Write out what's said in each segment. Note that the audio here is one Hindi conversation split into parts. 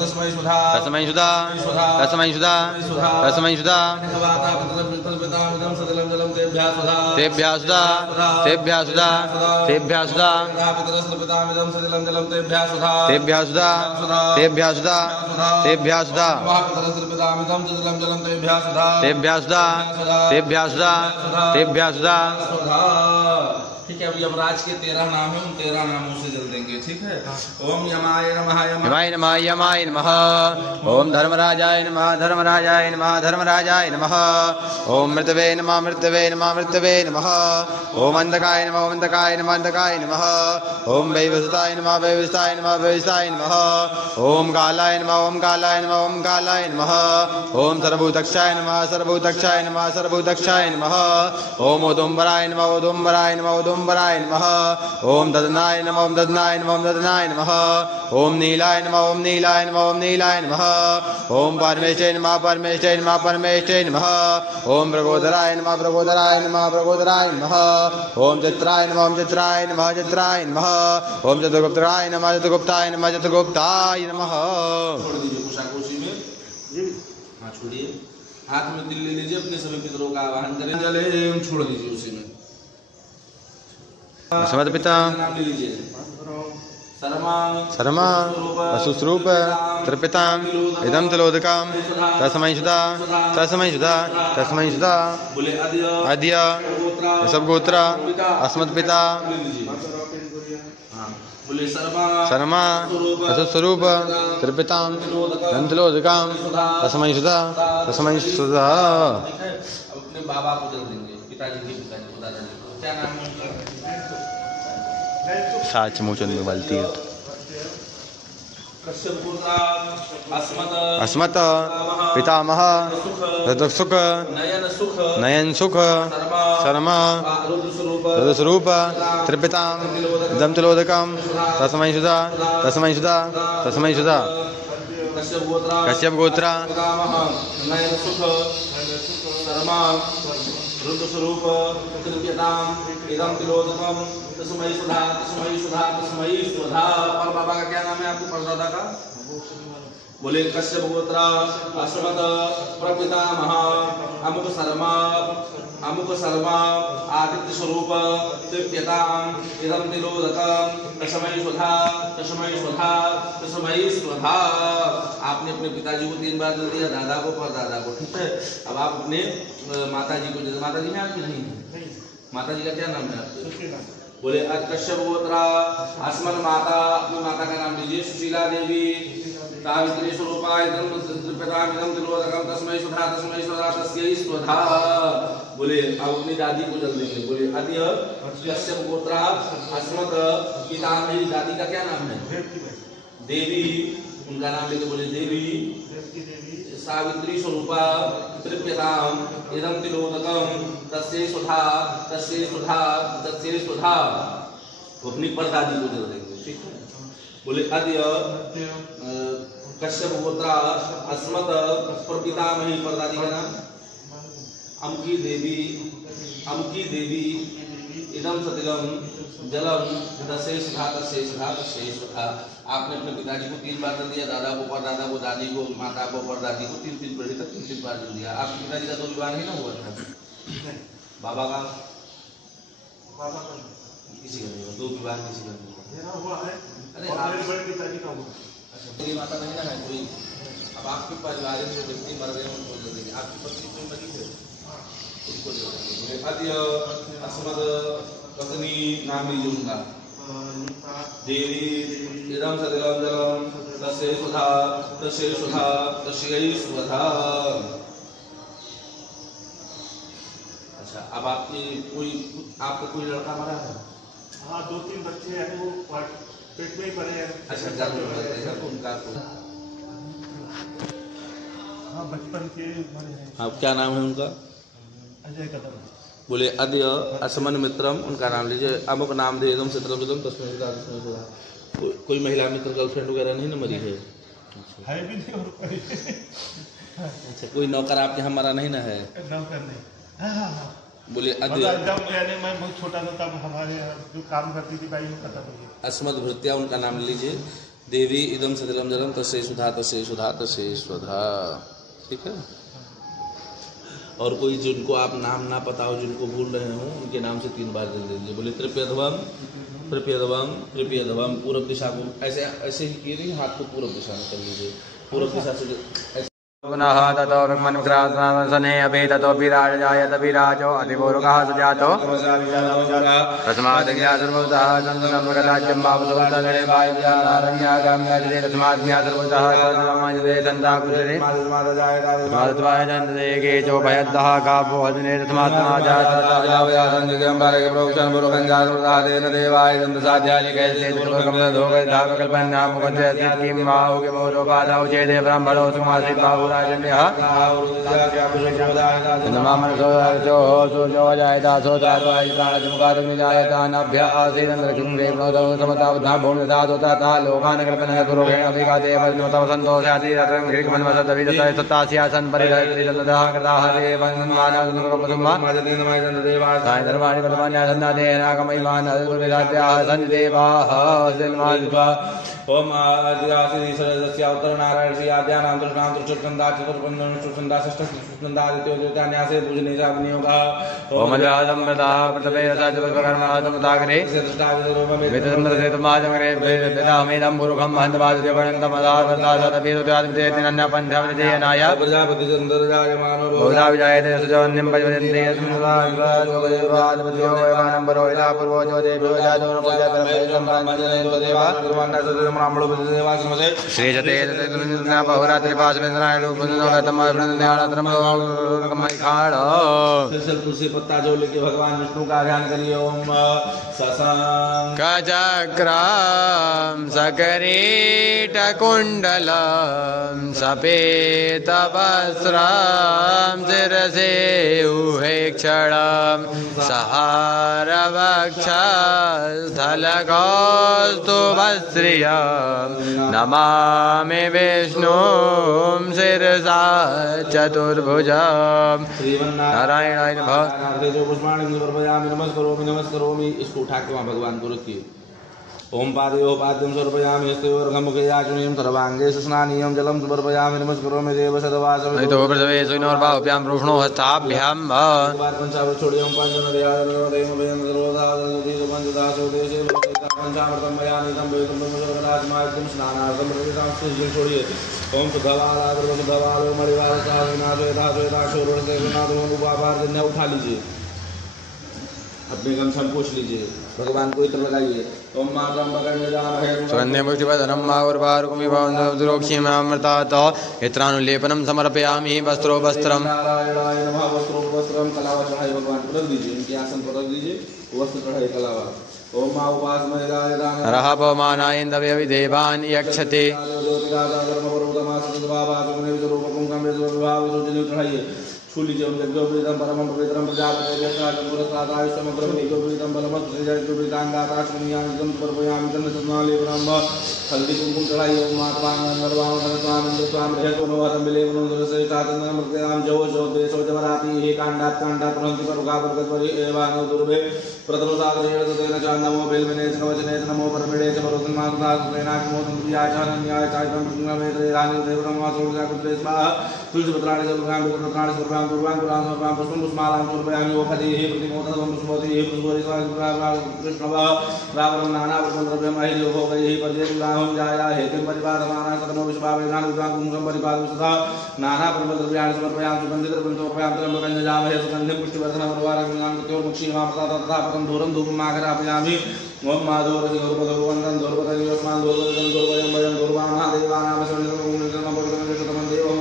तस्मै सुधा तस्मै सुधा तस्मै सुधा तस्मै सुधा तेभ्यः सुधा तेभ्यः सुधा तेभ्यः सुधा तेभ्यः सुधा तेभ्यः सुधा तेभ्यः सुधा तेभ्यः सुधा तेभ्यः सुधा तेभ्यः सुधा। ठीक है, अब यमराज के 13 नाम है, उन 13 नामों से जल देंगे। ठीक है, ओम यमाय नमः यमाय नमः यमाय नमः। ओम धर्मराजाय नमः धर्मराजाय नमः धर्मराजाय नमः। ओम मृतवे नमः मृतवे नमः मृतवे नमः। ओम अंधकाय नमः अंधकाय नमः अंधकाय नमः। ओम वैवस्वताय नमः वैवस्वताय नमः वैवस्वताय नमः। ओम कालाय नमः ओम कालाय नमः ओम कालाय नमः। ओम सर्वभूतक्षाय नमः सर्वभूतक्षाय नमः सर्वभूतक्षाय नमः। ओम औदुम्बराय नमः औदुम्बराय नमः औदुम्बराय नमः। ओम ददनाय नमः ओम ददनाय नमः ओम ददनाय नमः। ओम नीलाय नमः ओम नीलाय नमः ओम नीलाय नमः। ओम परमेश्वराय नमः परमेश्वराय नमः परमेश्वराय नमः। ओम प्रगोदराय नमः प्रगोदराय नमः प्रगोदराय नमः। ओम चित्राय नमः ओम चित्राय नमः चित्राय नमः। ओम चतुर्गुप्ताय नमः चतुर्गुप्ताय नमः चतुर्गुप्ताय नमः। छोड़ दीजिए कुशाकोशी में, हाँ छोड़िए, हाथ में तिल ले लीजिए, अपने सभी पितरों का आवाहन करें, जले छोड़ दीजिए उसी में। समर्पिता नाम ले लीजिए, शर्मा वसुस्वरूप त्रिपितां इदं तिलोदकां तस्मै सुधा तस्मै सुधा तस्मै सुधा। अद्य सबगोत्र अस्मत्पिता शर्मा वसुस्वरूप त्रिपितां इदं तिलोदकां तस्मै सुधा तस्मै सुधा। अपने बाबा को जल देंगे, पिताजी के पिताजी को, दादाजी को। क्या नाम है उनका? साच मोचन में बलती है। अस्मत् पितामह सुख नयन सुख शर्मा रुद्रस्वरूप त्रिपितां इदं तिलोदकं तस्मै सुधा तस्मै सुधा तस्मै सुधा। कश्यप गोत्र रुद्रस्वरूप त्रिपितां इदं तिलोदकं तस्मै सुधा तस्मै सुधा तस्मै सुधा। और बाबा का क्या नाम है आपको, परदादा का? बोले कश्यप गोत्र अस्मत् प्रपितामह अमुक शर्मा आदित्य स्वरूप त्रिपितां इदं तिलोदकं तस्मै सुधा तस्मै सुधा तस्मै सुधा। आपने अपने पिताजी को 3 बार जल दिया, दादा को परदादा को। ठीक है, अब आप अपने माता जी को जल। माता जी है आपकी? नहीं, माता जी का क्या नाम है आपके? बोले कश्यप गोत्र अस्मत् माता, अपनी माता का नाम लीजिए, सुशीला देवी सावित्री स्वरूपा इदं त्रिपितां इदं तिलोदकं तस्मै सुधा तस्मै सुधा तस्यै सुधा। बोले अब अपनी दादी को जल देंगे। बोले अद्य कश्यप गोत्र अस्मत् पितामही, दादी का क्या नाम है? देवी, उनका नाम लेके बोले देवी सावित्री स्वरूपा त्रिपितां इदं तिलोदकं तस्यै सुधा तस्यै सुधा तस्यै सुधा। अपनी परदादी को जल देंगे। ठीक है, बोले अद्य कश्यप गोत्र अस्मत् प्रपितामही, परदादी का नाम अमुकी देवी इदं सतिलं जलम तस्यै सुधा तस्यै सुधा तस्यै सुधा। आपने अपने पिताजी को 3 बार जल दिया, दादा को परदादा को, दादी को माता को परदादी को 3 पीढ़ी तक 3 बार जल दिया। आपके पिताजी का 2 विवाह नहीं ना हुआ था? बाबा का किसी का नहीं हुआ, 2 विवाह किसी का नहीं हुआ। अरे बड़े पिताजी का हुआ। अच्छा, मेरी माता नहीं ना है कोई। अब आपके परिवार में जो व्यक्ति मर गए उनको जल देंगे। आपकी पत्नी कोई मरी है उनको जल देंगे। अद्य अस्मत् पत्नी नाम लीजिए उनका, देवी इदं सतिलं जलं तस्यै सुधा तस्यै सुधा तस्यै सुधा। अच्छा, अब आपका कोई लड़का मरा है? हाँ, 2-3 बच्चे हैं, वो पेट में ही पड़े हैं। अच्छा, गर्भ में पड़े हैं उनका? हाँ, बचपन के मरे हैं। हाँ, क्या नाम है उनका? अजय कदम। बोले अद्य असमन मित्रम, उनका नाम लीजिए, अमुक नाम दे एकदम चित्रम तस्मै सुधा तस्मै सुधा। कोई महिला मित्र गर्लफ्रेंड वगैरह नहीं ना मरी है? है भी नहीं और कोई। अच्छा, कोई नौकर आपके यहाँ मरा नहीं ना है? नौकर नहीं। हाँ। बोले जब मैं बहुत छोटा था तब हमारे जो काम करती थी भाई वो खत्म हो गई। अस्मत् भृत्या, उनका नाम लीजिए, देवी इदम सतिलम जलम तस्यै सुधा तस्यै सुधा तस्यै स्वधा। ठीक है। और कोई जिनको आप नाम ना पता हो, जिनको भूल रहे हो, उनके नाम से 3 बार जल दीजिए। बोले त्रिप्यध्वम त्रिप्यध्वम त्रिप्यध्वम। पूर्व दिशा को ऐसे ऐसे ही कीजिए, हाथ को पूर्व दिशा में कर लीजिए। पूर्व दिशा से ऐसे पुनः ततो विमन्क्रासने अपि ततो विराजायत विराजो अधिपूर्वकः सुजातो तस्मात् ज्ञातुर्भूतः चन्द्रमगदाज्यं वावसोत्तरे वायुव्यानारण्यागाम्याजते तस्मात् ज्ञातुर्भूतः चन्द्रमाजते चन्द्राकुशरे तस्मात् चन्द्रे केचो भयद्दः कापो हजने तस्मात् समाजातङ्गम्बारके प्रोक्षन् पुरुखञ्जातुर्दातेन देवाय चन्द्रसाध्यालिकैस्ते दुर्गमधोगधावकल्पन्नामुखस्य किं वाहुके मौरोपादौ चेदे ब्रह्मणो सुमासि बाहुरा ओम उत्तरनारायण श्री आद्यानां तृष्णां तृचुर्चंदा चतुर्पन्नं चतुर्चंदा षष्ठचतुर्चंदा द्वितीयोद्योत्यान्यासे पूजनीयाग्नियोगा ओम अजातम्रता प्रतपे रसाजपकर्मातमताग्रे वेदसम्रतेतमाजमग्रे वेदामेदं पुरुखं महन्तवाद्यपणन्तमदावर्तादपीरुत्यादितेनन्यपन्थवनिधेयनाय प्रजापति चन्द्रजायमानो बहुधा विजायते सुजवन्यं भजवन्ते यस्मुदादिवादपतियोगानं परोहिता पूर्वो ज्योतिभ्यो जातो श्रीजते तुलसी पत्ता जो लेके भगवान विष्णु का ध्यान करिए। ओम कचक्रं सकरीटकुण्डलं सपेतवस्त्रं शिरसे उहेक्षणं सहारवक्षस्थलकौस्तुभश्रियं नमामि विष्णुं शिरसा चतुर्भुजं नारायणाय नमः। नमस्करोमि। इसको उठा के वहाँ भगवान को रखिए। ओम पादयो पाद्यं समर्पयामि हस्तयोर्घमुखे याचुनीं सर्वांगे स्नानीयं जलं समर्पयामि नमस्करोमि देव सदवासं तो प्रसवे सुनोर्बाभ्यां प्रोष्णो हस्ताभ्यां पंचामृत छोड़ियं पंचनदयादेव पंचदासोदेशे पंचामृतं मयानितं वेदं ब्रह्मजगदात्मायं स्नानार्थं प्रतिदां छोड़िए। ओम सुधवालो मणिवार साधनाथोदाशोदाशोरसेनाथोनुपापार्जन्य उठा लीजिए। अपने गमछा पोछ लीजिए। भगवान को इत्र लगाइए। ओम मातरं भगवन्निदामहे स्वन्यमुक्तिपदनं मावुर्वारुकुमिवान्दुरोक्षीमामृतात् इत्रानुलेपनं समर्पयामि वस्त्रो वस्त्रं नारायणाय नमः। वस्त्रो वस्त्रं कलावा चढ़ाई भगवान को रख दीजिए। इनके आसन पर रख दीजिए। वस्त्र चढ़ाई कलावा। ओम मा उपासमयदायदान रः पवमानायन्दव्य विदेवान् यक्षते छू लीजिए। यज्ञोपवीतम परमं पवित्रं प्रजापतिर्यस्त्राचन्द्रस्त्रादाय समग्रमेघोपवीतं बलमस्त्रिजयोपवीताङ्गाताश्रमीयामितं समर्पयामि चन्द्रचन्द्रमालेपनं हल्दी कुंकुम चढ़ाइए। ओम मातवांगर्वाणस्वामिन्द्रस्वामिहतुनोहतं विलेपनोदरसेकाचन्द्रमृत्यां जवो देशो जवराति हे काण्डात् प्रहन्ति परुगापरगत्वरि एवानो दुर्भे प्रथमसागरेण ततेन च नमो बेल्मिने च कवचने च नमो परमिडे च परोसन्मानदासुतेनाग्मोदन्त्रियाय च नन्याय चायतं प्रतिमेतरेरानि देवरमासोर्जाकुत्रे स्वाहा। तुलसीपत्राणि सर्वगामि पत्राणि सर्वां पूर्वां पुरां सर्वां पुष्पं पुष्मालां समर्पयामि। ओखदे हे प्रतिमोदनं पुष्पवती हे पुष्पवती कृष्णवः रावणं नानावर्णद्रव्यं अहिर्यो भोगैः हे पर्येषुराहं जाया हे किं परिपादमाना सतनो विश्वावेदान् विद्वांकुं परिपादं सदा नानापर्वद्रव्याणि समर्पयामि। सुगन्धिद्रव्यं समर्पयामि। त्र्यम्बकं यजामहे सुगन्धिं पुष्टिवर्धनं उर्वारुकं कृत्योर्मुक्षीमामसा तथा पतं धूरं धूपमाघरापयामि। ओम माधोरसि धूर्वधूर्वन्दं धूर्वधयोस्मान् धूर्वदं धूर्वयं वयं धूर्वाणः देवानामसंनिधनं शतमं देवं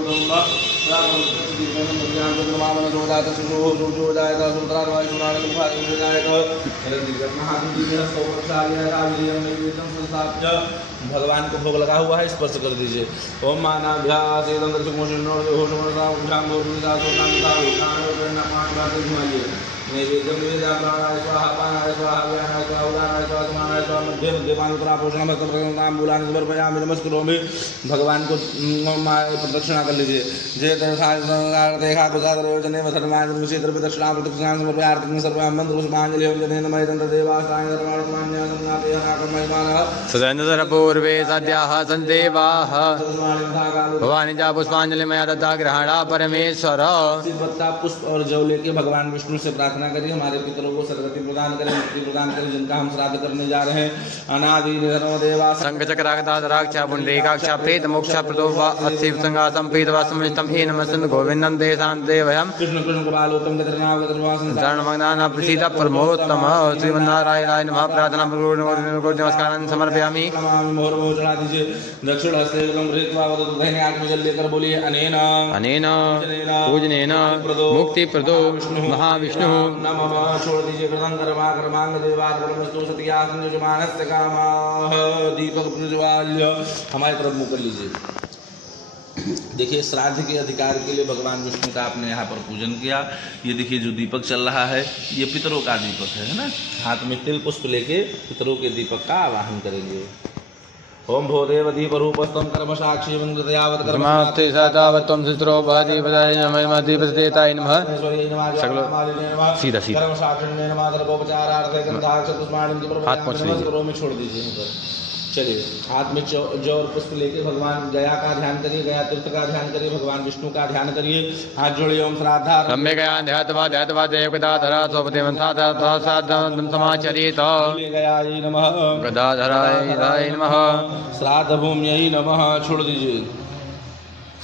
भगवान को भोग लगा हुआ है। स्पर्श कर दीजिए। ओम मानाभ्यास नैवेद्यं निवेदयामि प्राणाय स्वाहा पानाय स्वाहा व्यानाय स्वाहा उदानाय स्वाहा समानाय स्वाहा मध्ये मध्ये पानोत्तरापोषणमस्तप्रदानाम्बूलानि समर्पयामि नमस्करोमि। भगवान को प्रदक्षिणा कर लीजिए। जय देखा कुशादरोजने वसर्मान क्षेत्र प्रदक्षिणा प्रदक्षिणा समर्पयार्थिं सर्वं मंत्र पुष्पांजलि ओम जनेन मय तंत्र देवास्ताय सर्वाणमान्य संज्ञातेनाकर्मयमानः सुरेन्द्रपूर्वे सद्याः सन्देवाः भवानी जा पुष्पांजलि मया दत्ता ग्रहणा परमेश्वर। पत्ता पुष्प और जौ लेके भगवान विष्णु से प्रार्थना करिए हमारे पितरों को सदगति प्रदान करें, मुक्ति प्रदान करें, जिनका हम श्राद्ध करने जा रहे हैं। अनादि निधनो देवा शंख चक्रागदाधराक्षा पुंडरीकाक्षा प्रेत मोक्ष प्रदो वा अस्ति संगासं पीतवा समिष्टं हे नमस्तं गोविन्दं देशां देवयं कृष्ण कृष्ण कृपालोतम गतिर्नाम गतिर्वासं शरणमग्नान् प्रसीद परमोत्तम श्रीमन्नारायणाय नमः। प्रार्थना नमस्कारं समर्पयामि। मोहर चढ़ा दीजिए। दक्षिण हस्ते गृहीत्वा वदतु दाहिने हाथ में जल लेकर बोलिए अनेन अनेन पूजनेन मुक्तिप्रदो महाविष्णुः नमः। छोड़ दीजिए कृतं कर्मा कर्मांग देवार्पणमस्तु सत्या संयुजमानस्य कामाः। दीपक प्रज्वाल्य हमारी तरफ मुँह कर लीजिए। देखिए श्राद्ध के अधिकार के लिए भगवान विष्णु का आपने यहाँ पर पूजन किया। ये देखिए जो दीपक चल रहा है ये पितरों का दीपक है ना। हाथ में तिल पुष्प लेके पितरों के दीपक का आवाहन करेंगे। ओम भोदेव दीपरूपस्त्वं कर्म साक्षी मंगलयावत कर्मास्ते सदावत्वं सित्रो भादीपदाय नमः दीपस्तेताय नमः। सकलो सीधा सीधा कर्म साक्षी नमः दर्पोपचारार्थे गंधाक्ष पुष्पाणि हाथ पहुंच लीजिए। करो में छोड़ दीजिए। चलिए हाथ में जौ और पुष्प लेके भगवान गया का ध्यान करिए, गया तीर्थ का ध्यान करिए, भगवान विष्णु का ध्यान करिए। हाथ जोड़िए। ओम श्राद्धा रम्य गया ध्यात्वा ध्यात्वा देवगदाधरा स्वपति मंथादं समाचरित गयाय नमः गदाधराय नमः। श्राद्ध भूम्यै नमः। छोड़ दीजिए।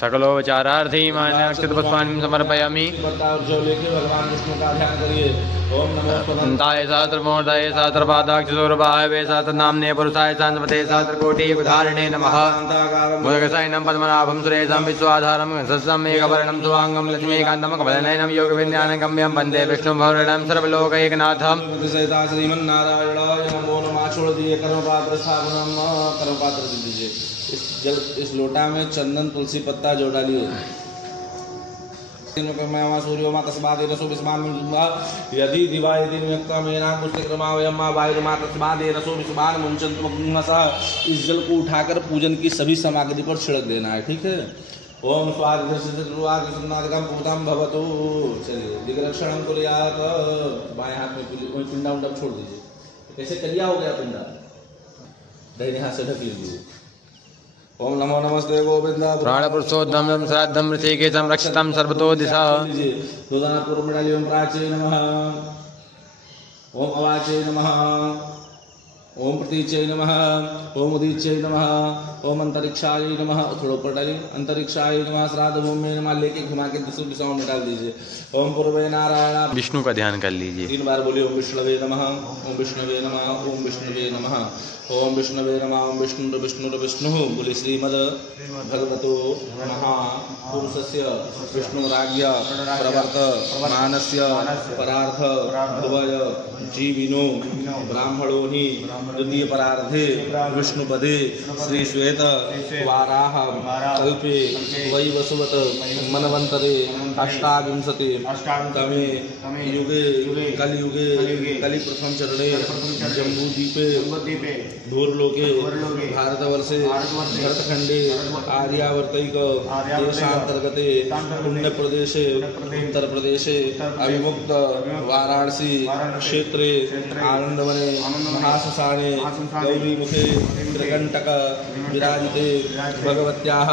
सकलोपचारार्थी मान्य अक्षत पुष्पाणि समर्पयामि। और जौ लेके भगवान विष्णु का ध्यान करिए। ओम नमो ताय सहस्रमूर्धये सहस्रपादाक्षसौरभाय सहस्रनाम्ने पुरुषाय शान्तपते सहस्रकोटियुगधारिणे नमः। मुदगशयनं पद्मनाभं सुरेशं विश्वाधारं सस्यं मेघवर्णं सुवाङ्गं लक्ष्मीकान्तं कमलनयनं योगविज्ञानगम्यं वन्दे विष्णुं भवरणं सर्वलोकैकनाथम्। सहिता श्रीमन्नारायणाय नमो नमः। छोड़ दिए। कर्मपात्र स्थापनम कर्मपात्र दे दीजिए। इस लोटा में चंदन तुलसी पत्ता जो डालिए। सूर्यो मातस्मादे रसो विस्मान यदि दिवाय दिन मेना पुष्टिक्रमावयम्मा वायुर्मा तस्मादे रसो विस्मान मुंचन्तमसा। इस जल को उठाकर पूजन की सभी सामग्री पर छिड़क देना है। ठीक है। ओम स्वादिकम पूतम भवतु। चलिए दिग्रक्षणम कुर्यात्। बाएं हाथ में पिंडा उंडा छोड़ दीजिए। कैसे कलिया हो गया पिंडा? दाहिने हाथ से ढक लीजिए। ओम नमो नमस्ते गोविंद प्राणपुरुषोद्धमं श्राद्धं ऋषिकेशं रक्षितं सर्वतो दिशा। पूर्व डालिए। ओम प्राचे नमः। ओम अवाचे नमः। ओम प्रतीचे नमः। ओम उदीचे नमः। ओम अंतरिक्षाय नमः। थोड़ा ऊपर डालिए। अंतरिक्षाय नमः। श्राद्ध भूमि में नमः लेके घुमा के दूसरी दिशाओं में डाल दीजिए। ओम पूर्वे नारायण विष्णु का ध्यान कर लीजिए। 3 बार बोलिए। ओम विष्णवे नमः। ओम विष्णवे नमः। ओम विष्णवे नमः। ओम विष्णवे नमः। ओम विष्णु विष्णु बोले श्रीमद भगवतो महापुरुषस्य विष्णुराज्ञ प्रवर्त मानस्य परार्थ द्वय जीविनो ब्राह्मणो हि द्वितीय परार्धे विष्णुपदे श्री श्वेत वाराह कल्पे वैवस्वत मनवंतरे अष्टाविंशति तमे युगे कलियुगे कलि प्रथम चरणे जम्बूद्वीपे धूर्लोके भारतवर्षे भरतखंडे आर्यावर्तैक देशांतर्गते पुण्य प्रदेशे उत्तर प्रदेशे अविमुक्त वाराणसी क्षेत्रे आनंदवने महाश्मशाने गौरीमुखे त्रिकंटक विराजिते भगवत्याः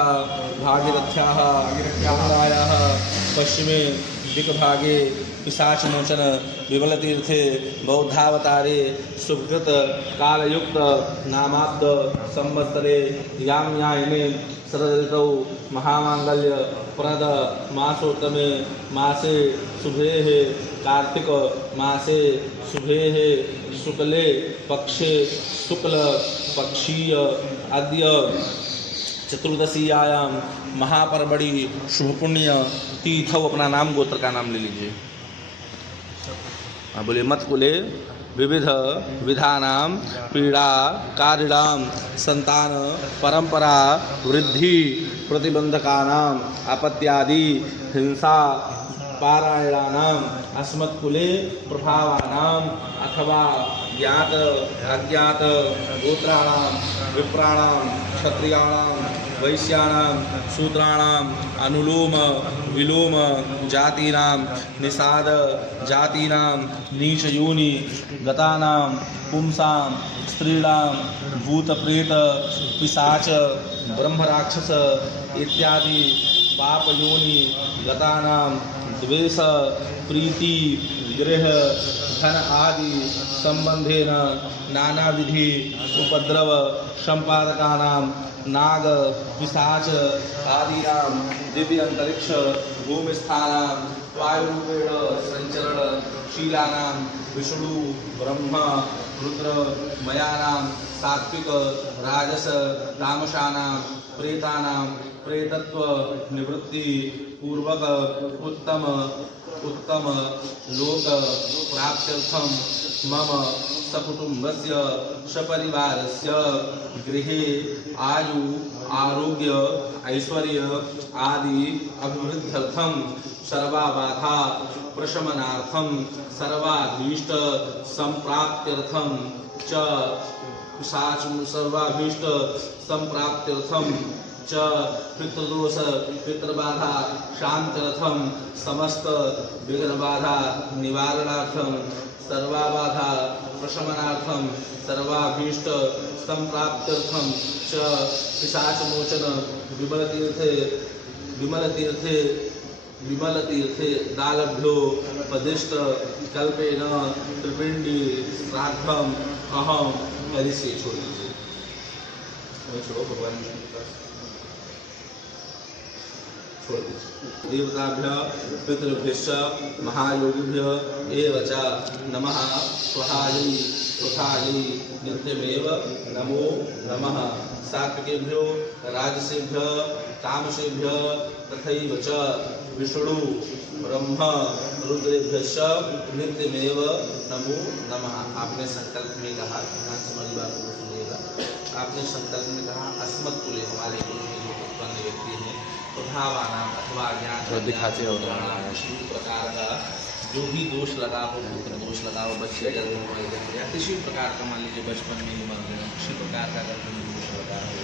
भागीरथ्याः गंगायाः पश्चिमे दिक्भागे पिशाचमोचन विमलतीर्थे बौद्धावतारे सुकृत कालयुक्त नामाब्द संवत्सरे याम्यायने शरदृतौ महामांगल्य प्रद मासोत्तमे मासे शुभेः कार्तिक मासे शुभेः शुक्ले पक्षे शुक्ल पक्षीय अद्य चतुर्दशीयाम महापर्वणि शुभ पुण्य तीर्थौ। अपना नाम गोत्र का नाम ले लीजिए। बोले मत कुले विविध विधानाम पीड़ा कारिणाम संतान परंपरा वृद्धि प्रतिबंधकानाम आपत्यादि हिंसा पारायणानाम अस्मत्कुले प्रभावानाम अथवा ज्ञात अज्ञात गोत्राणाम विप्राणाम क्षत्रियाणाम वैश्याणाम शूद्राणाम अनुलोम विलोम जातीनाम निषाद जातीनाम नीचयोनि गतानाम पुंसाम स्त्रीणाम भूत प्रेत पिशाच ब्रह्मराक्षस इत्यादि पाप योनि गतानाम द्वेष प्रीति गृह धन आदि संबंधेन नाना विधि उपद्रव संपादकानाम नाग पिशाच आदीनाम दिव्य अंतरिक्ष भूमिस्थानाम वायुरूपेण संचरण शीलानाम विष्णु ब्रह्म रुद्र मयानाम सात्विक राजस तामसानाम प्रेतानाम प्रेतत्व निवृत्ति पूर्वक उत्तम लोक प्राप्त्यर्थम मम सकुटुम्बस्य सपरिवारस्य गृहे आयु आरोग्य ऐश्वर्य आदि अभिवृद्ध्यर्थम सर्वाबाधा प्रशमनार्थम सर्वाभीष्ट संप्राप्त्यर्थम च सर्वाभीष्ट संप्राप्त्यर्थम च पितृदोष पितृबाधा शांत्यर्थम समस्त विघ्नबाधा निवारणार्थम सर्वाबाधा प्रशमनार्थम सर्वाभीष्ट संप्राप्त्यर्थम च पिशाचमोचन विमलतीर्थे दालभ्यो पदिष्ट कल्पेन त्रिपिंडी श्राद्धम अहम हरिषे। छोड़ दीजिए, छोड़ो भगवान छोड़ दीजिए। देवताभ्य पितृभ्यश्च महायोगिभ्य एव च नमः स्वाहायै स्वधायै नित्यमेव नमो नमः। सात्विकेभ्यो राजसेभ्य तामसेभ्य तथैव च विष्णु ब्रह्म रुद्रेभ्यश्च नित्यमेव नमो नमः। आपने संकल्प में कहा, ध्यान से हमारी बात को सुनिएगा। आपने संकल्प में कहा अस्मत्कुले हमारे कुल में जो उत्पन्न व्यक्ति है प्रभावानाम अथवा ज्ञान दिखाते हो किसी प्रकार का जो भी दोष लगा हो, पुत्र दोष लगा हो, बच्चे गर्भ में या किसी प्रकार का मान लीजिए बचपन में ही मर गए, किसी प्रकार का गर्भ में दोष लगा हो,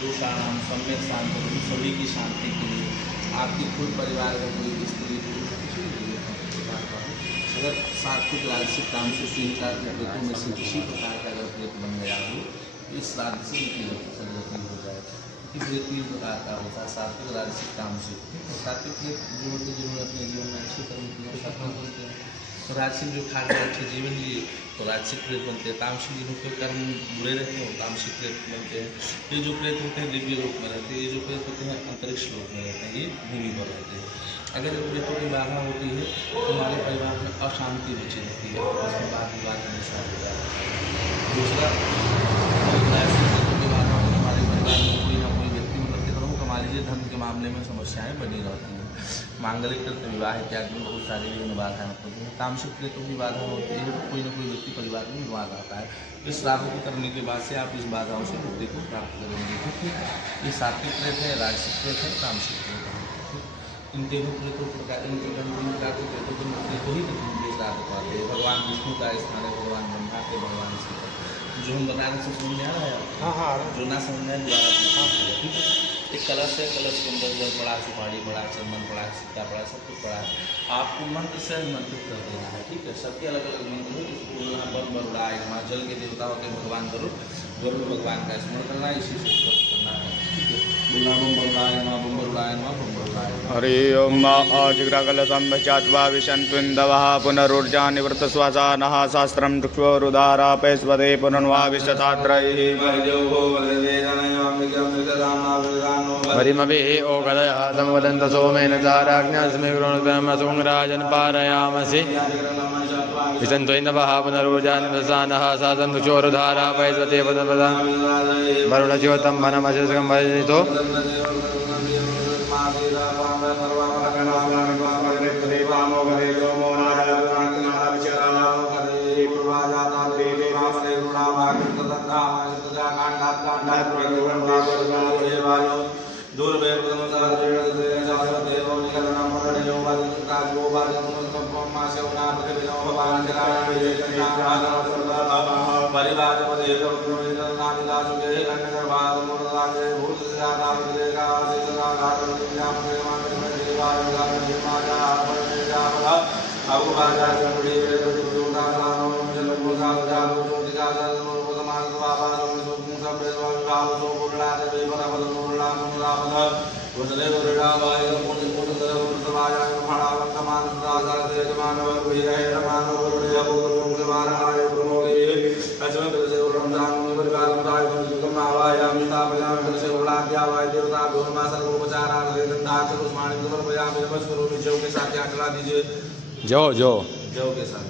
दोषाणाम सम्यक शांत सभी की शांति के लिए आपकी खुद परिवार का कोई स्त्री किसी भी प्रकार का अगर सात्विक राजसिक तामसिक तीन चार प्रेतों में से किसी प्रकार का अगर प्रेत बन गया हो, इस श्राद्ध से उनकी सदगति हो जाए। कि प्रेत तीन प्रकार का होता है, सात्विक राजसिक तामसिक। सात्विक प्रेत जो होते जिन्होंने अपने जीवन में अच्छे कर्म किए सात्विक बनते हैं, तो राजसिक जो खा कर अच्छे जीवन लिए तो राजसिक प्रेत बनते हैं। तामसिक जिनके कर्म बुरे रहते हैं वो तामसिक प्रेत बनते हैं। ये जो प्रेत होते हैं दिव्य लोक में रहते हैं, ये जो प्रेत होते हैं अंतरिक्ष लोक में रहते हैं, ये भूमि पर रहते हैं। अगर इन प्रेतों की बाधा होती है तो हमारे परिवार में अशांति बची रहती है, उसमें वाद विवाद हमेशा होता है। दूसरा, हमारे परिवार में कोई ना कोई व्यक्ति मतलब कि प्रमुख मान लीजिए धन के मामले में समस्याएं बनी रहती हैं। मांगलिक कृत्य विवाह इत्यादि में बहुत सारी बाधाएं होती हैं। तामसिक प्रेतों की बाधा होती है तो कोई ना कोई व्यक्ति परिवार में विवाद आता है। इस श्राद्ध को करने के बाद से आप इस बाधाओं से मुक्ति को प्राप्त करेंगे। क्योंकि ये सात्विक प्रेत है, राजसिक प्रेत है, तामसिक प्रेत है। इन तीनों प्रेतों प्रकार इनके प्रकार के प्रेतों की मुक्ति को ही श्राद्ध पाते हैं। भगवान विष्णु का स्थान है, भगवान ब्रह्मा के, भगवान शिव जो हम बता रहे समझ में आ रहा है। हाँ, जो ना समझ में दोबारा। ठीक है, एक कलश है, कलश के अंदर बड़ा सुपारी बड़ा चंदन बड़ा सिक्का बड़ा सब कुछ पड़ा है। आपको मंत्र से मंत्रित कर देना है। ठीक है, सबके अलग अलग मंत्र है। बम बरुड़ाय नमः, जल के देवता होते भगवान गरुड़ भगवान का स्मरण करना है, इसी से स्पर्श करना है। ठीक है, बोलना बम बरुड़ाय नमः, बम बरुड़ाय नमः, बम बरुड़ाय नमः। हरि ओम अजिग्रकलशं चात्वा विशन्त्विन्दवः पुनरुर्जा निवृत्त श्वासा नः शास्त्रं चक्षुरुदारापैस्वदे पुनर्वा विश्वछात्रैः हरिमभिः ओगदयः संवदन्त सोमेन चाराज्ञास्मि गृणोत्तमसुराजन् पारयामसि विशन्त्विन्दवः पुनरुर्जा निवृत्त नः शास्त्रं चक्षुरुदारापैस्वदे पुनर्वा वरुणज्योतं वनमशस्कं वदितो दूर जो जो जौ के साथ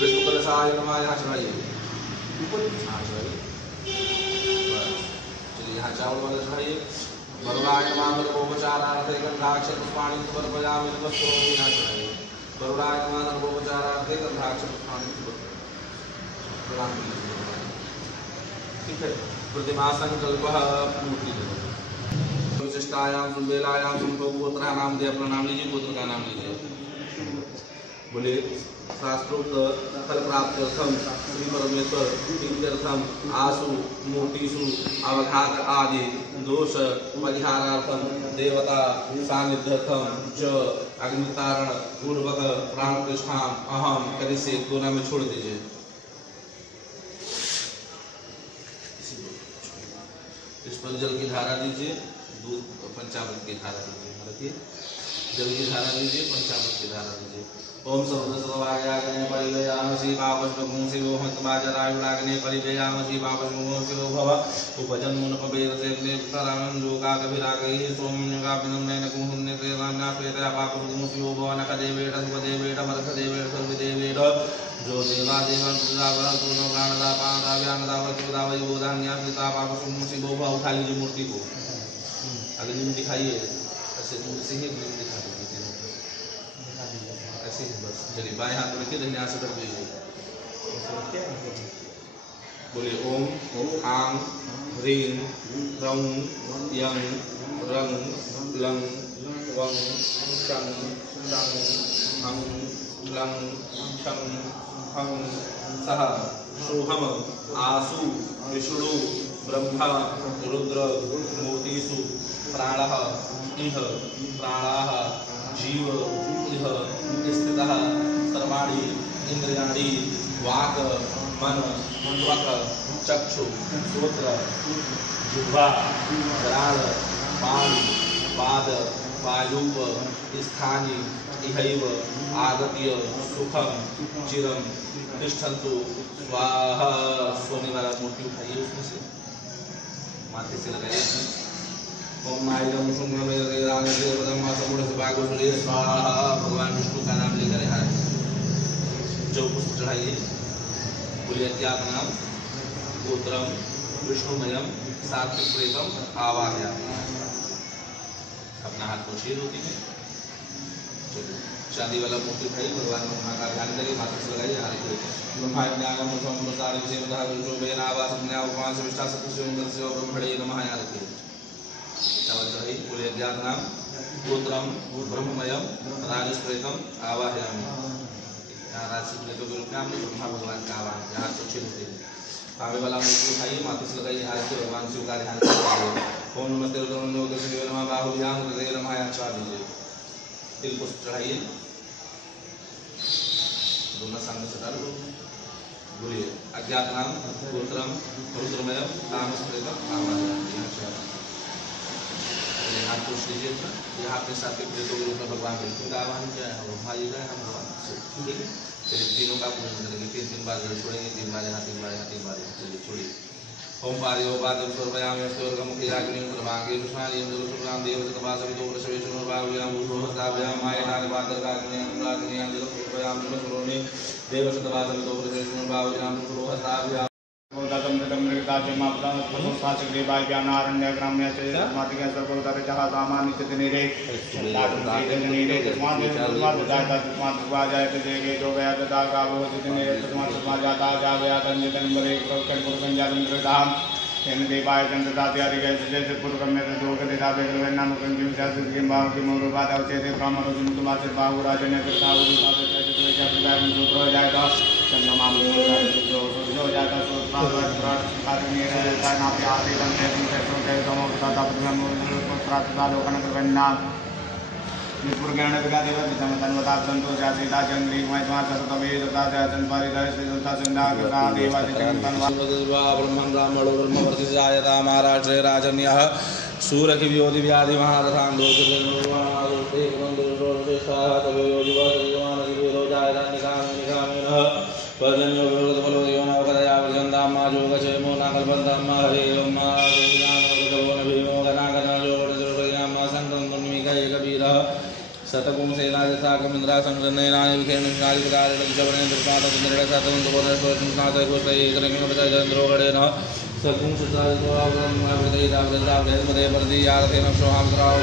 विष्णु कलशाय नमः यहाँ चढ़ाइए, हाँ चढ़ाइए, चलिए यहाँ चावल वाला चढ़ाइए। वरुणाय नमः सर्वोपचारार्थे गंधाक्षर पुष्पाणि समर्पयामि नमस्करोमि, यहाँ चढ़ाइए। वरुणाय नमः सर्वोपचारार्थे गंधाक्षर पुष्पाणि समर्पयामि। ठीक है, प्रतिमा संकल्पः मूर्ति विशिष्टायाम सुबेलायाम गोत्र का नाम दे, अपना नाम लीजिए, गोत्र का नाम लीजिए। बोले शास्त्रोक्त फल प्राप्त्यर्थम श्री परमेश्वर प्रीत्यर्थम आसु मूर्तिषु अवघात आदि दोष परिहारार्थम देवता सान्निध्यर्थम च अग्नितारण पूर्वक प्राण प्रतिष्ठा अहम करिष्ये। दोना में छोड़ दीजिए। इस पर जल की धारा दीजिए, दूध पंचामृत की धारा दीजिए। रखिए, जल की धारा दीजिए, पंचामृत की धारा दीजिए। ओम सर्वसर्वायाग्ने परिवेयामसि पावस्वगुंसि ओहतमाजरायुणाग्ने परिवेयामसि पावस्वगुंसि भव उपजन्मुनपवेदसेग्ने उत्तरानं लोकाकभिरागैः सोमन्यगाभिनम्नेन कुहुन्ने प्रेरणान्यास्वेतया पावस्वगुंसि भव नकदेवेट सुपदेवेट मर्खदेवेट सर्वदेवेट जो देवादेवं पूजावरन्तु प्राणदापादाव्यानदावत्योदावयोदान्यास्विता पावस्वगुंसि भव। उठा लीजिए मूर्ति को, अगर नींद दिखाइए ऐसे दूर से ही नींद दिखा दीजिए, ऐसे ही बस। चलिए बाएं हाथ में रखिए, दाहिने हाथ से कर दीजिए। बोलिए ओम आं ह्रीं रौं यं रं लं वं शं शं हं लं छं हं सः सोहम आसु विष्णु ब्रह्मा रुद्र मूर्तिषु प्राणः इह प्राणाः जीव इह स्थितः सर्वाणि इंद्रियाणि वाक् मन त्वक् चक्षु श्रोत्र जिह्वा घ्राण पाणि पाद वायुप स्थानि इहैव आगत्य सुखम चिरम तिष्ठन्तु स्वाहा। सोने वाला मूर्ति उठाइए, उसमें से माथे से लगाइए। ओम माइदम शुंगमें स्वाहा। भगवान विष्णु का नाम लेकर यहाँ जो पुष्प चढ़ाइए। बोलिए अज्ञात नाम गोत्रम विष्णुमयम सात्विक प्रेतम आवाहयामि। अपना हाथ पोछिए धोती में। चांदी वाला मूर्ति उठाइए, भगवान ब्रह्मा का ध्यान करिए, माथे से लगाइए। हाथ ब्रह्मा ज्ञानम संसार विषयतः विश्ववेन आवासन्या उपांश विष्टा सत्य ब्रह्मणे नमः। यहाँ रखिए, चावल चढ़ाइए। बोलिए अज्ञात नाम गोत्रम ब्रह्ममयम राजस्प्रेतम आवाहयामि। यहाँ राजस्प्रेतों के रूप में हमने ब्रह्मा भगवान का आवाहन। यहाँ से छिड़ होते हैं। तांबे वाला मूर्ति उठाइए, माथे से लगाइए, हाथ से भगवान शिव का ध्यान करिए। ओम नमस्ते रुद्रमन्योदशिवे नमः बाहुभ्यां हृदये नमः। यहाँ चढ़ा दीजिए। तिल पुष्प चढ़ाइए, दोनों सामने चढ़ा लो। बोलिए अज्ञात नाम गोत्रम रुद्रमयम तामस्प्रेतम आवाहयामि। हाथ पोछ लीजिए अपना। यहाँ अपने साथ के प्रेतों के रूप में भगवान विष्णु का आवाहन किया है, भाई का हम भगवान से। ठीक है, चलिए तीनों का पूजन करेंगे। तीन बार जल छोड़ेंगे, 3 बार यहाँ, 3 बार यहाँ, 3 बार यहाँ। चलिए छोड़िए। ओम पार्यो पाद्यम स्वरूपयामि स्वर्गमुखियाग्निं प्रभागे विष्णालिं जलसुप्रां देवसतपासवितो वृषवेशनो भावयामि भूषोहस्ताभ्यां मायनानि पात्रकाग्निं अनुराग्निं जलसुप्रायामि नमस्करोमि देवसतपासवितो वृषवेशनो भावयामि भूषोहस्ताभ्यां देवाय चंद्रदात्यादिगैसे पूर्वकम्य दोगदिदावेगलवेन्नानुकंकिं शास्त्रिं भावकिं मौरुपादवचेते ब्राह्मणों बाहुराजन्य महाराष्ट्र राजन्य सूरखि व्योधि व्याधि महारथान शतकुं सेना जसा कमिंद्रा संग्रहणानि विखेन नालिकारे लक्षवणे दुर्पाद चंद्रका सातवं दुर्बोधन स्वरं नाथय गोष्ठै एकरंगिण पदजन्द्रो गणेन सकुं सुतावं मावदे दावदे मदे परदि यारतेन सोहाम द्राव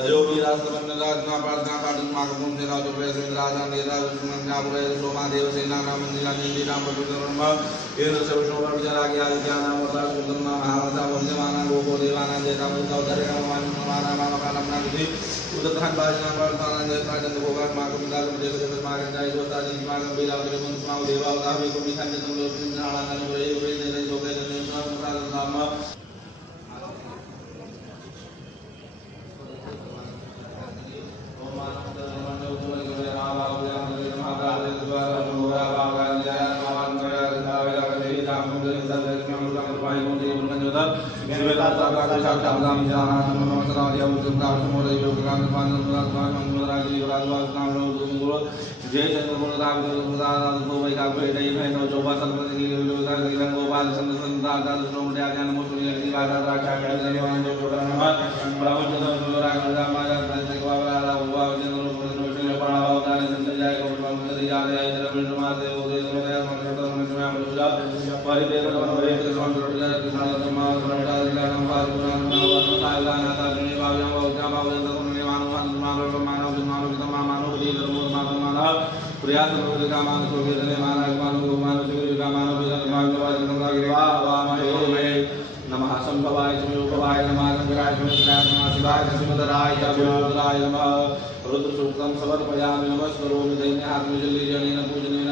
दयो वीरास्तमन्नराजना प्रार्थना पाठमागमं सेनाजो प्रेसमिन्द्राजा नेराजन्नापुरे सोमादेव सेनानां मंदिरानिंदिरां पवित्रम केन्द्र सर्वशोभर्जरागी आदित्यानां वरदासुन्दरनां महावसा वंद्यमानां गोपो देवानां जयतामुद्दौधरेणां मामकालम्नादिति उदत्तान् भाजनां प्रार्थनां जयताजन्द भोगान् मागमिदागं देवदेवस्मागं जयदोताजिं मागं वीरावतिरमन्स्माव देवावताभि कुमिखण्डितं लोकं जाणानां पुरे पुरे देवै लोके देवनां जय चंद्रमोहन राम प्रयास मान नमः संभवाय उपवाय नमः शिवाय शिवधराय अभ्योदराय नमः रुद्र सूक्तम समर्पयामि नमस्करोमि दैन्यात्मजलीजनेन पूजनेन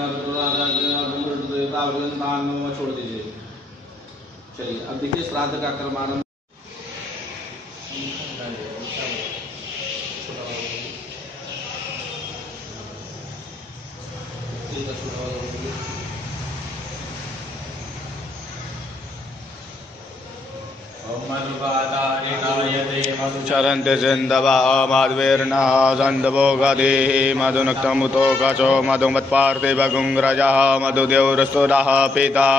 देवता छोड़ दीजिए। चलिए अब देखिए श्राद्ध का कर्मारंभ। चरन्ति सिन्धवः मध्वीर्नः सन्दभोगधीः मधुनक्तमुतो कचो मधुमत्पार्थिवगुङ्ग्रजः मधुदेवरसुरः पिता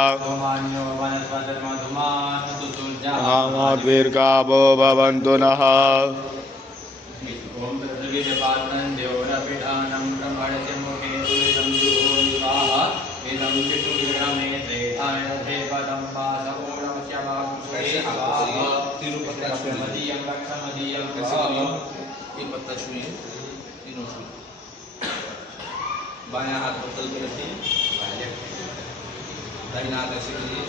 मध्वीर्गावो भवन्तु नः। बायां हाथ बोतल पे रखिए, दाहिना हाथ ऐसे करिए,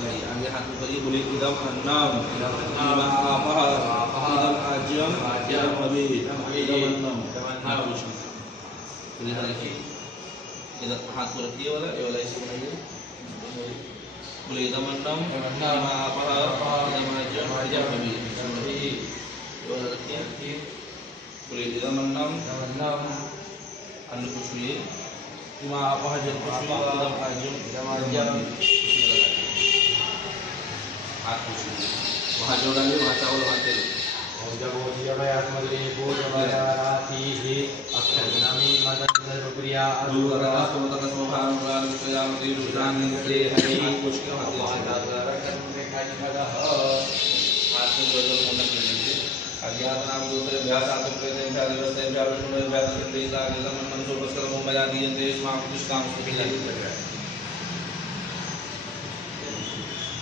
नहीं आगे हाथ ऊपर बोलिए इदम अन्नम इदम आपः इदम आज्यम इदम अभी इदम अन्नम हाथ पूछिए, इधर रखिए, इधर हाथ को रखिए वाला ये वाला ऐसे बनाइए, बोलिए इदम अन्नम इदम आपः इदम आज्यम इदम अभी ये वाला रखिए, बोलिए इदम अन्नम अन्न को छुइए, वहाँ जल को हाथ को छुइए, वहाँ जो डालिए वहाँ चावल वहाँ तेल। अज्ञातनाम दूसरे व्यासातु प्रेतेन व्यादिवस्ते व्याविष्णुरे व्यासंदे सागरं मनसो बस्करमो मया दीयन्ते स्मां दुष्काम सुखिले।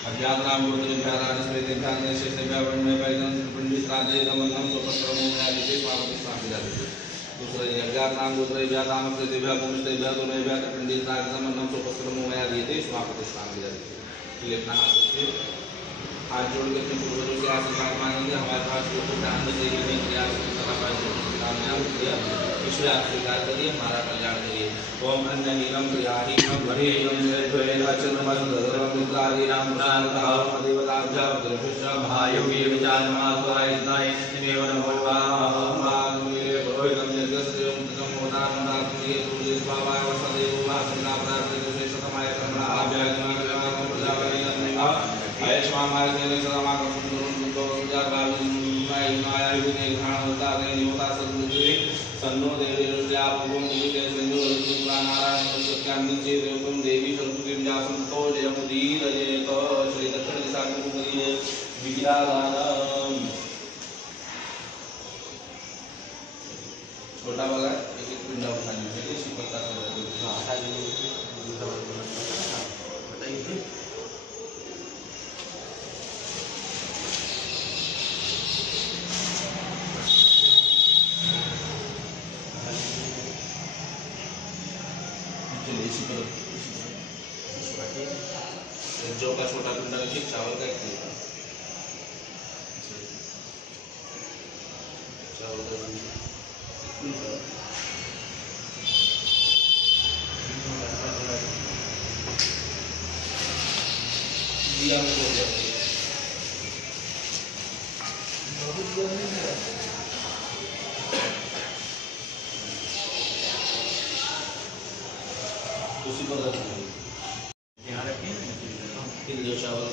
अज्ञातनाम दूसरे व्यासातु प्रेतेन व्यादिवस्ते व्याविष्णुरे व्यासंदे सागरं मनसो बस्करमो मया दीयन्ते स्मां दुष्काम सुखिले। दूसरे यज्ञानां गोत्रेभ्यादाम कृतेभ्यः पुण्यतेभ्यः दोनेभ्यः पिंडीतागमनं सोपस्क्रमो मया दीयते स्वापतिष्ठां विदति। लेखना हाथ जोड़ के अपने पूर्वजों से आशीर्वाद मांगेंगे। हमारे पास जो कुछ दान दे रहे प्रयास ईश्वर आप स्वीकार करिए, हमारा कल्याण करिए। ओम अन्नहीनम प्रियाहीनम वरीहीनम निर्भयेनाचन्द्रमसुन्दरमित्रादीनां प्रसादतावदेवताभ्यः दृष्टिश्च महायोगी विचारमास्वायिष्णाय निमेव नमो नमः। पुरोहितं यज्ञस्य मोदानन्दात्मये पूजे स्वावाय वसदेव वासना प्राप्ते श्रेष्ठतमाय कर्मणाभ्यागमनं प्रजापतिं आयुष्मान् देवे सदामाकं सुन्दरं दुर्गोजागाविनायुनायुनिघाणोदारेणियोता सद्बुद्धि सन्नो देवीरुद्यापूर्वं निमिते संयोगनारायणस्य देवी सरस्वतीं जासन्तो जयमुदीरयेत। श्री दक्षिण दिशा को करिए विद्यादानम्। छोटा वाला एक एक पिंडा उठा लीजिए, इसी प्रकार से बताइए। जौ का छोटा पिंडा रखिए, चावल का एक पिंडा, चावल का दिया में हो जाती है। उसी पर रखिए, यहाँ रखिए। फिर जो चावल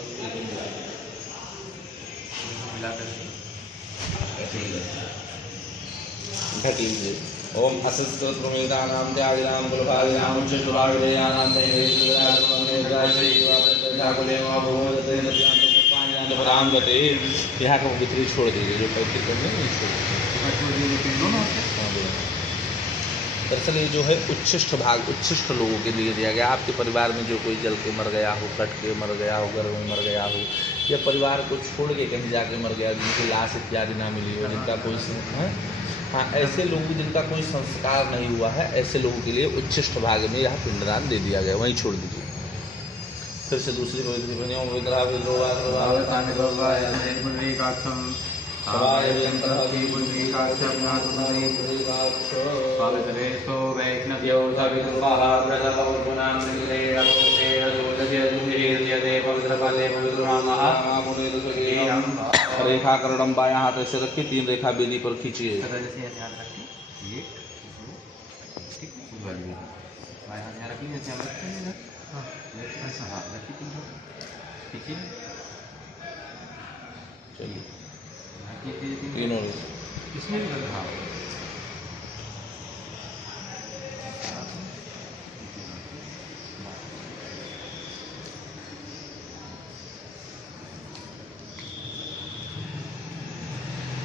मिलाकर ढकी लीजिए। ओम असंस्कृत प्रमेदानां त्यागिनां कुलभागिनां चतुरार्धयानां गते। यहाँ का भीतरी छोड़ दीजिए, जो पैकेट करने दरअसल ये जो है उच्छिष्ट भाग उच्छिष्ट लोगों के लिए दिया गया। आपके परिवार में जो कोई जल के मर गया हो, कट के मर गया हो, गर्भ में मर गया हो, या परिवार को छोड़ के कहीं जाके मर गया, जिनकी लाश इत्यादि ना मिली हो, जिनका कोई हाँ ऐसे लोग जिनका कोई संस्कार नहीं हुआ है, ऐसे लोगों के लिए उच्छिष्ट भाग में यह पिंडदान दे दिया गया, वहीं छोड़ दीजिए। फिर से दूसरी रेखा करणम बायां हाथ ऐसे रखिए, 3 रेखा बेदी पर खींचिए। चलिए तीनों इसमें भी लगा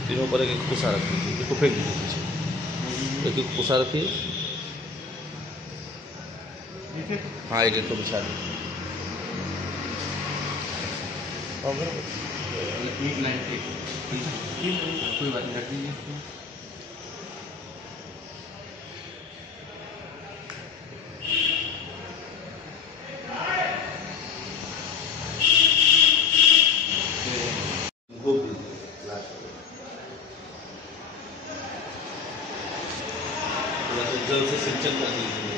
तीनों पर एक कुसा रख दीजिए, इसको फेंक दीजिए पीछे, एक कुसा रखिए। हाँ एक तो बिछा दीजिए। एक लाइन कोई बात नहीं, रख दीजिए। जल से सिंचन कर दीजिए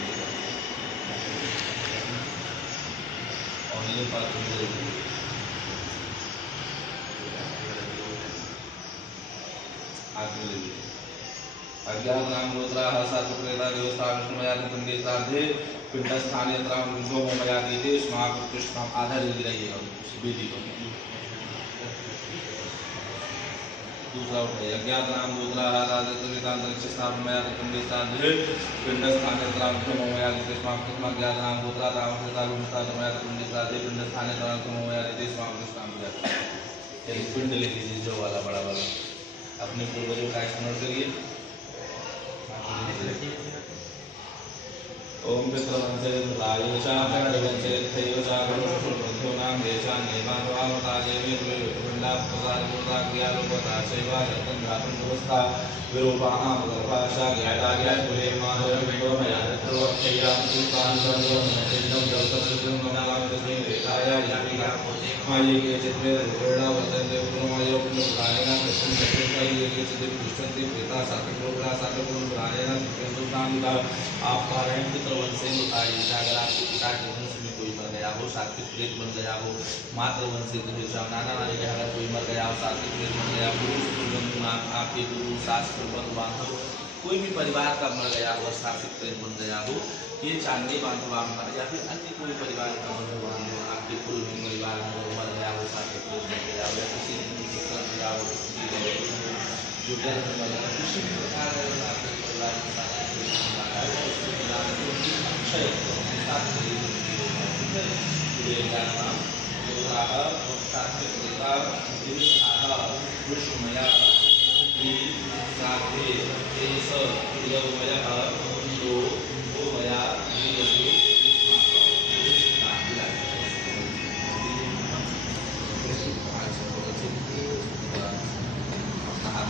और ये बात आगे ले लीजिए। अज्ञानां गोत्राः सात्वप्रेता देवस्था विष्णुमया पिंडे साधे पिंड स्थाने यत्रां गो मया दीते स्माक कृष्णा आधा जल्दी रहिएगा बेदी को। दूसरा उठाइए। अज्ञानां गोत्राः राजतवेदांतरिक्ष स्थापमया पिंडे साधे पिंड स्थाने यत्रां गो मया दीते स्माक कृष्णा अज्ञानां गोत्राः रामकृष्णा गुणस्थापमया पिंडे साधे पिंड स्थाने यत्रां गो मया दीते स्माक कृष्णा एक पिंड ले लीजिए, जो वाला बड़ा वाला। अपने पूर्वजों का स्मरण करिए। ओम पितृवंशे प्रदाय चाकरवंशे तथैव चाकरवंशोनां देशान्येवान्वामताजेवे विरुण्डाप्रदायमुदाक्रियारूपदाशैवा जगन्धातं व्यवस्था विरूपाणां गर्भाशा ज्ञाताज्ञाकुले माधवविन्दोमयादत्रोक्षय्यां तीर्थान्तरं जलतस्यं नमामि रेखाया यामिका माये के चित्रे रूपेण वर्तन्ते पुनमायो पुनरायण कृष्ण चतुर्थाये के चित्रे पुष्पन्ति प्रेता सातपुरुषा सातपुरुषायण कृष्णदामिका आप पारायण पितृवंश से बताइए अगर आपके पिता के वंश में कोई मर गया हो सात्विक प्रेत बन गया हो मातृवंश से नाना नानी के अगर कोई मर गया हो सात्विक प्रेत बन गया पुरुष आपके गुरु शास्त्र बंधु बांधव कोई भी परिवार का मर गया हो सात्विक प्रेत बन गया हो ये जानने बांधव आपका या फिर अन्य कोई परिवार का बंधु बांधव आपके कुल परिवार में मर गया हो सात्विक प्रेत बन गया हो या किसी कर गया हो जो गर्भ में किसी भी प्रकार का आपके परिवार के साथ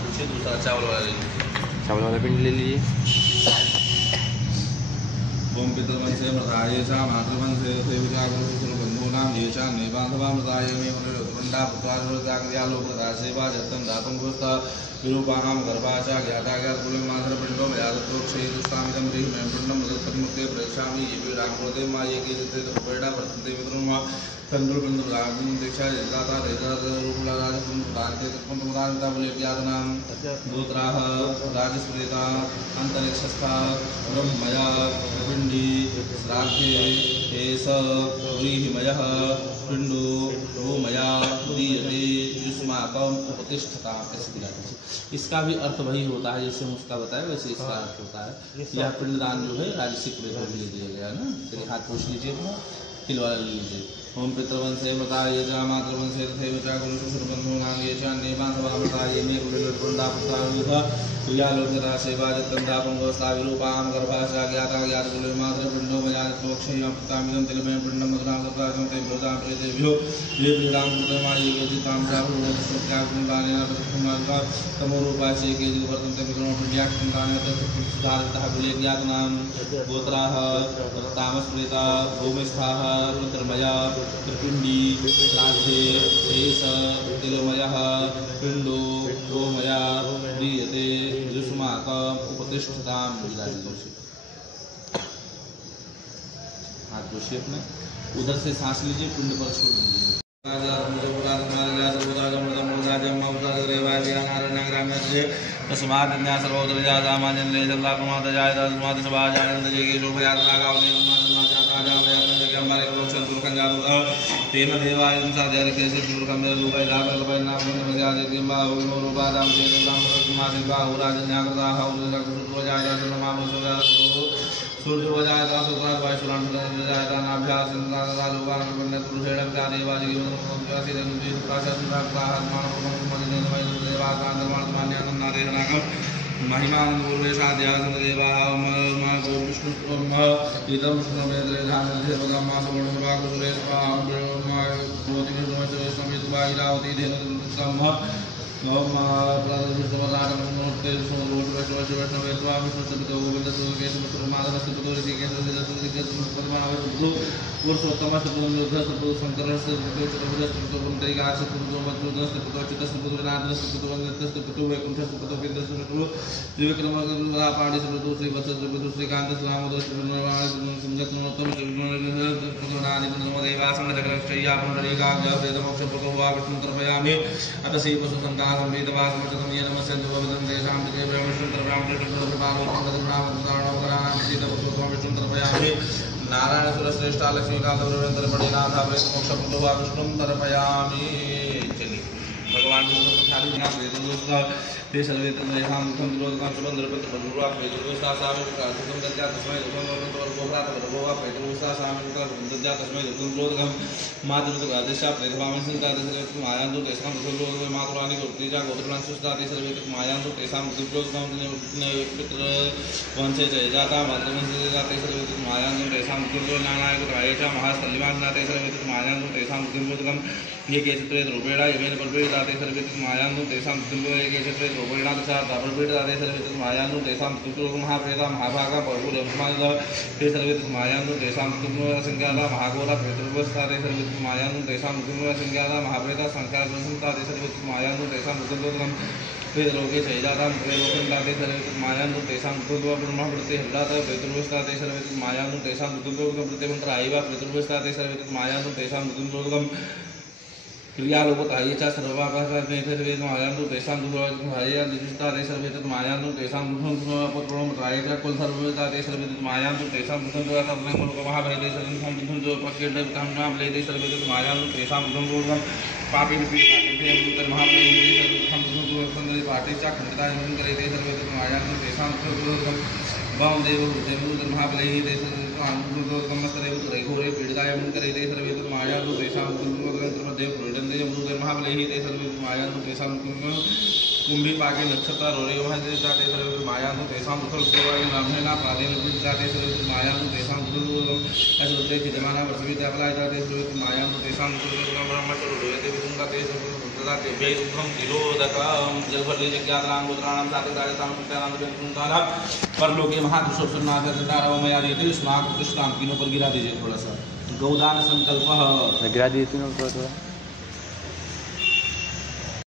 अक्षय दूसरा चावल वाला पिंड ले लीजिए। ओम पितृवंशे मृताये च मातृवंशे बंधूनां ये च नैबान्धवा मृताये मे वृंदा पुत्रालोकदासेवा जतं दातुं भूस्ता विरूपाणां गर्भाचा ज्ञाताज्ञातकुलं मातृपिण्डो मयादत्रोक्षयेदुष्टामिदं मे पिण्डं मृतपतिमुक्ते प्रेक्षामि ये वीराङ्कृते मा ये के चित्ते रूपेण वर्तन्ते विद्रुमा तंदुर्बंधुरागुं दीक्षा जगदाता देवराजरूपलाराजपुंडान्ते तत्पुंडमुदान्ता बलिव्यादनां गोत्राः राजस्प्रेता अन्तरिक्षस्था ब्रह्मया पिण्डी श्राद्धे एष व्रीहिमयः पिण्डो गोमया दीयते युष्माकम् उपतिष्ठताम्। इसका भी अर्थ वही होता है जैसे हम उसका बताया वैसे इसका अर्थ होता है। यह पिंडदान जो है राजसिक प्रेत में दिया गया है ना। तेरे हाथ पूछ लीजिए अपना तिल वाला ले लीजिए। ओम पितृवंशे मृताये च मातृवंशे तथैव च गुरुबन्धूनां ये च नैबान्धवा मृताये मे वृन्दापुत्रायुध तुयालोकदा सेवा जत्तन्दापङ्गोस्ताविरूपां गर्भाशा ज्ञाताज्ञातकुले मातृपिण्डो मयादत्रोक्षय्यां पितामिदं तिलमयं पिण्डं मधुरामृताजं ते भवतां प्रेतेभ्यो ये पीडां कृतमाये केचितां चाहुरुणोत्सत्याग्निदानेन प्रतिष्ठिमार्गा तमोरूपाशे केचित् वर्तन्ते पितॄणां सुधारितः कुले ज्ञातनां गोत्राः तामस्प्रेता भूमिस्थाः रुद्रमया त्रिपिंडी श्राद्धे एष तिलमयः पिण्डो गोमया दीयते युष्माकम् उपतिष्ठताम्। हाथ जोशिए अपने उधर से सांस लीजिए पिंड पर छोड़ दीजिए। तेन देवायं साध्यारिकेशे दुर्गमे रूपाय लाभलपाय नामोन्नमज्ञादिकिं बाहुनो रूपादां तेनां बाहुराजन्याकृताः उदयकसुत्वजायतनमामसुरासुः सूर्यवजायता सुत्राद्वायुरान्धराजता नाभ्यासन्तानालोकानपन्नपुरुषेण व्यादेवाजिगिवनप्रकाशात्मकाः महिमानपूर्वेशाद्यासनदेवाः विष्णु इदं नारायण सुरश्रेष्ठ लक्ष्मीकांत मणिनाथ मोक्ष विष्णु तर्पयामि। चलिए भगवान विष्णु को थाली ते सर्वे तेषां दुःखं निरोधकां सुबन्धरपत्रपरुवाप् वेदोस्तासामि प्रार्थनं दद्या तस्मै दुःखं वर्णतोर्गोभ्रातपरभोवाप् दद्या तस्मै दुःखं निरोधकं मातृदुर्गादेशा प्रेतभामि संतादेशं मायान्तु तेषां दुःखं निरोधकं मातुरानि गोत्रीजा गोत्रणां सुस्ताते सर्वे मायान्तु तेषां दुःखं निरोधकं पितृवंशे च जाता मातृवंशे जाते सर्वे मायान्तु तेषां दुःखं निरोधनानाय च महास्थलिमान्नाते सर्वे मायान्तु तेषां दुःखं निरोधकं ये केचित्रे रूपेण यमेन परपेण दाते सर्वे मायान्तु तेषां दुःखं केचित्रे रूपेण तथा परपेण दाते सर्वे मायान्तु तेषां दुःखं महाप्रेता महाभागा बहुलभमानः ते सर्वे मायान्तु तेषां दुःखं संज्ञाता महाघोरा प्रेतृवस्थाते सर्वे मायान्तु तेषां दुःखं संज्ञाता महाप्रेता संख्यासंताते सर्वे मायान्तु तेषां दुःखं प्रेतलोके शैजातां प्रेतलोकं दाते सर्वे मायान्तु तेषां दुःखं ब्रह्मवृत्ते हृदात प्रेतृवस्थाते सर्वे मायान्तु तेषां दुःखं प्रत्यमन्त्रायव प्रेतृवस्थाते सर्वे मायान्तु तेषां दुःखं क्रियालोपताये च सर्वाभासाते सर्वे मायान्तु तेषां दुःखं निजिताते सर्वे मायान्तु तेषां दुःखं पुत्रोमत्राये च कुल सर्वताते सर्वे मायान्तु तेषां दुःखं सर्वे महाभयते सर्वे दुःखं पक्केण्डं नाम लेते सर्वे मायान्तु तेषां दुःखं पापे विपरीते महाभयते सर्वे पाटे च खण्डिताय करेते सर्वे मायान्तु तेषां दुःखं वामदेव महाबलैः ते सर्वमस्तरेव घोरे पीडिताय करेते सर्वे मायान्तु तेषां देव प्रोडन्ते महाबलैः ते सर्वे मायान्तु तेषां कुंभी पाके नक्षत्र रोरे जाते सर्वे मायान्तु तेषां दुःखोत्सवाय ब्राह्मणेन प्रादेन जाते सर्वे मायान्तु तेषां दुःखं असुते चिदमाना वर्षविद्यापलाय जाते सर्वे मायान्तु तेषां दुःखं ब्रह्मचर्यते विदुंगाते सर्वदाते व्ययदुःखं तिरोदकं जलफलज्ञातानां गोत्राणां सातिदायतां सत्यानां जन्तुनां परलोके महादुष्टनाथ दंडारावमया देते स्माक कृष्णाम तीनों पर गिरा दीजिए थोड़ा सा गौदान संकल्प गिरा दीजिए तीनों पर थोड़ा